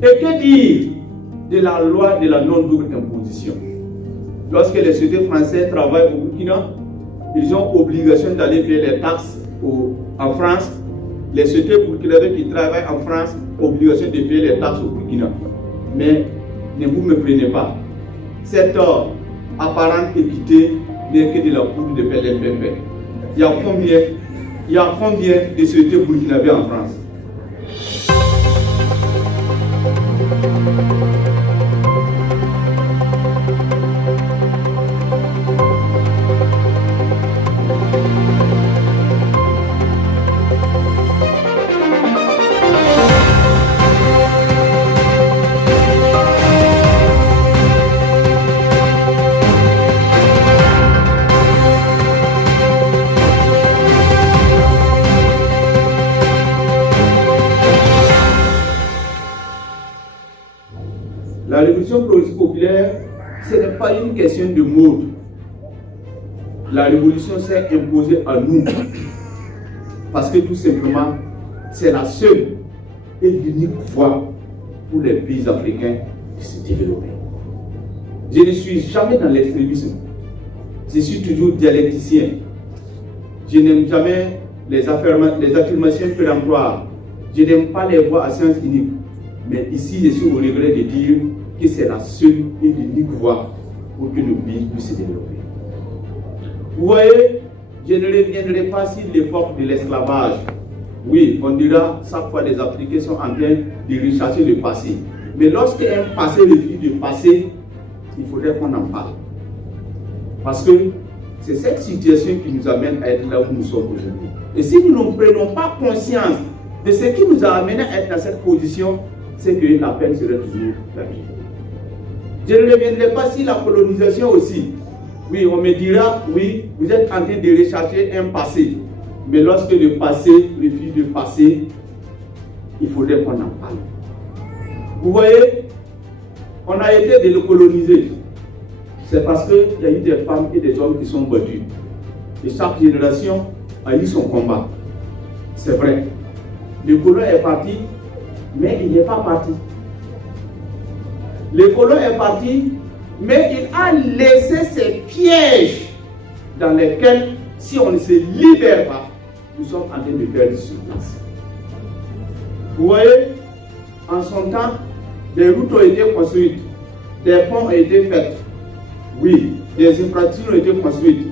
Et que dire de la loi de la non-double imposition? Lorsque les sociétés françaises travaillent au Burkina, ils ont obligation d'aller payer les taxes en France. Les sociétés burkinabées qui travaillent en France ont obligation de payer les taxes au Burkina. Mais ne vous me prenez pas. Cette apparente équité n'est que de la poudre de PLMPP. Il y a combien de sociétés burkinabées en France? La révolution populaire, ce n'est pas une question de mode. La révolution s'est imposée à nous. Parce que tout simplement, c'est la seule et l'unique voie pour les pays africains de se développer. Je ne suis jamais dans l'extrémisme. Je suis toujours dialecticien. Je n'aime jamais les affirmations péremptoires. Je n'aime pas les voies à sens unique. Mais ici, je suis au regret de dire que c'est la seule et l'unique voie pour que nos pays puissent se développer. Vous voyez, je ne reviendrai pas sur l'époque de l'esclavage. Oui, on dira, chaque fois les Africains sont en train de rechercher le passé. Mais lorsque un passé refuse de passer, il faudrait qu'on en parle. Parce que c'est cette situation qui nous amène à être là où nous sommes aujourd'hui. Et si nous ne prenons pas conscience de ce qui nous a amené à être dans cette position, c'est que la peine serait toujours perdue. Je ne reviendrai pas sur la colonisation aussi. Oui, on me dira, oui, vous êtes en train de rechercher un passé. Mais lorsque le passé refuse de passer, il faudrait qu'on en parle. Vous voyez, on a été délocolonisé. C'est parce qu'il y a eu des femmes et des hommes qui sont battus. Et chaque génération a eu son combat. C'est vrai. Le colon est parti, mais il n'est pas parti. Le colon est parti, mais il a laissé ses pièges dans lesquels, si on ne se libère pas, nous sommes en train de faire du surplace. Vous voyez, en son temps, des routes ont été construites, des ponts ont été faits, oui, des infrastructures ont été construites.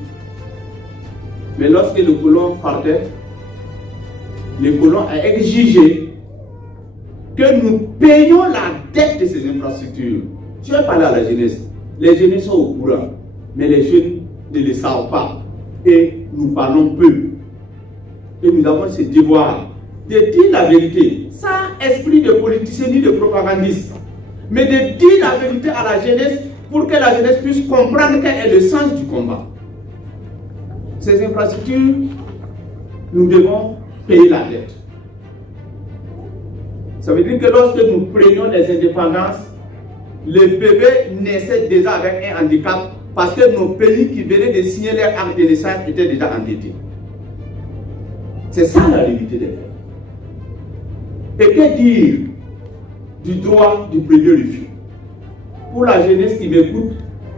Mais lorsque le colon partait, le colon a exigé que nous payions la dette de ces infrastructures. Je vais parler à la jeunesse. Les jeunes sont au courant, mais les jeunes ne le savent pas. Et nous parlons peu. Et nous avons ce devoir de dire la vérité, sans esprit de politicien ni de propagandiste, mais de dire la vérité à la jeunesse pour que la jeunesse puisse comprendre quel est le sens du combat. Ces infrastructures, nous devons payer la dette. Ça veut dire que lorsque nous prenions les indépendances, les bébés naissaient déjà avec un handicap parce que nos pays qui venaient de signer leur acte de naissance étaient déjà endettés. C'est ça la réalité des faits. Et que dire du droit du premier refus? Pour la jeunesse qui m'écoute,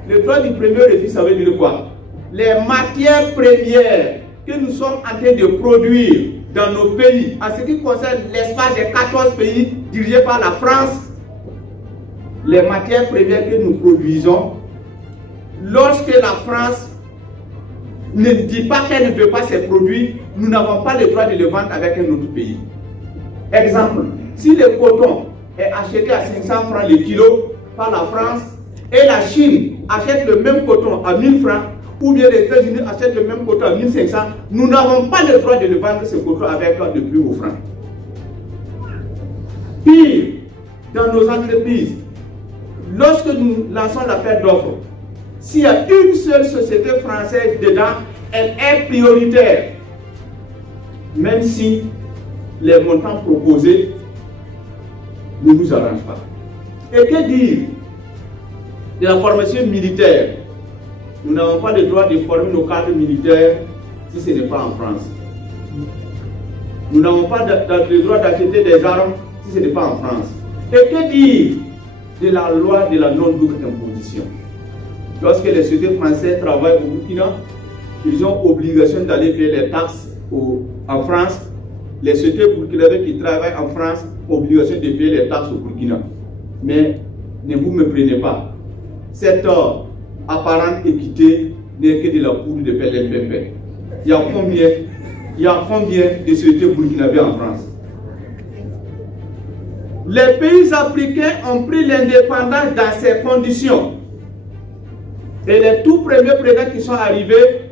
le droit du premier refus, ça veut dire quoi? Les matières premières que nous sommes en train de produire dans nos pays, en ce qui concerne l'espace des 14 pays dirigés par la France, les matières premières que nous produisons, lorsque la France ne dit pas qu'elle ne veut pas ces produits, nous n'avons pas le droit de le vendre avec un autre pays. Exemple, si le coton est acheté à 500 francs le kilo par la France et la Chine achète le même coton à 1000 francs, ou bien les États-Unis achètent le même coton à 1500, nous n'avons pas le droit de le vendre ce coton avec le plus haut franc. Pire, dans nos entreprises, lorsque nous lançons l'appel d'offres, s'il y a une seule société française dedans, elle est prioritaire. Même si les montants proposés ne nous arrangent pas. Et que dire de la formation militaire? Nous n'avons pas le droit de former nos cadres militaires si ce n'est pas en France. Nous n'avons pas le droit d'acheter des armes si ce n'est pas en France. Et que dire de la loi de la non-double imposition? Lorsque les sociétés françaises travaillent au Burkina, ils ont obligation d'aller payer les taxes en France. Les sociétés burkinabées qui travaillent en France ont obligation de payer les taxes au Burkina. Mais ne vous me prenez pas. Cette apparente équité n'est que de la poudre de PLMPP. Il y a combien de sociétés burkinabées en France? Les pays africains ont pris l'indépendance dans ces conditions. Et les tout premiers présidents qui sont arrivés,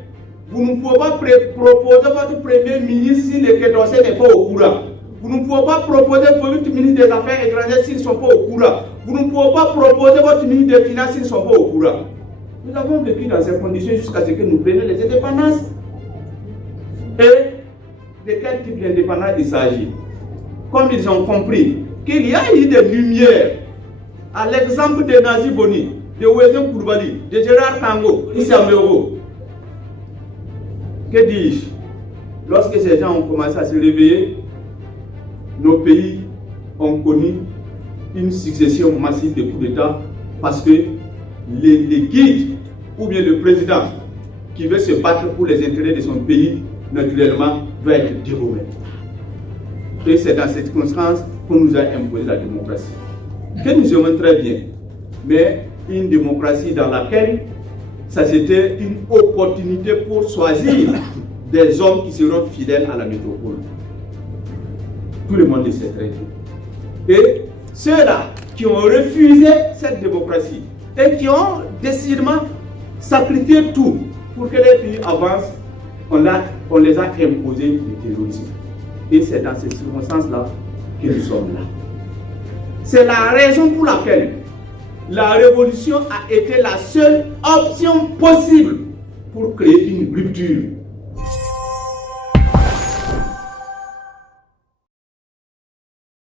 vous ne pouvez pas proposer votre premier ministre si le Quai d'Orsay n'est pas au courant. Vous ne pouvez pas proposer votre ministre des Affaires étrangères s'ils ne sont pas au courant. Vous ne pouvez pas proposer votre ministre des Finances s'ils ne sont pas au courant. Nous avons vécu dans ces conditions jusqu'à ce que nous prenions les indépendances. Et de quel type d'indépendance il s'agit? Comme ils ont compris qu'il y a eu des lumières, à l'exemple de Nazi Boni, de Wezin Koulibaly, de Gérard Tango, Issa Meuro. Que dis-je? Lorsque ces gens ont commencé à se réveiller, nos pays ont connu une succession massive de coups d'État parce que les guides ou bien le président qui veut se battre pour les intérêts de son pays, naturellement, doit être dégommé. Et c'est dans cette circonstance qu'on nous a imposé la démocratie. Que nous aimons très bien, mais une démocratie dans laquelle ça c'était une opportunité pour choisir des hommes qui seront fidèles à la métropole. Tout le monde le sait très bien. Et ceux-là qui ont refusé cette démocratie et qui ont décidément sacrifié tout pour que les pays avancent, on les a imposé le terrorisme. Et c'est dans ces circonstances-là que nous sommes là. C'est la raison pour laquelle la révolution a été la seule option possible pour créer une rupture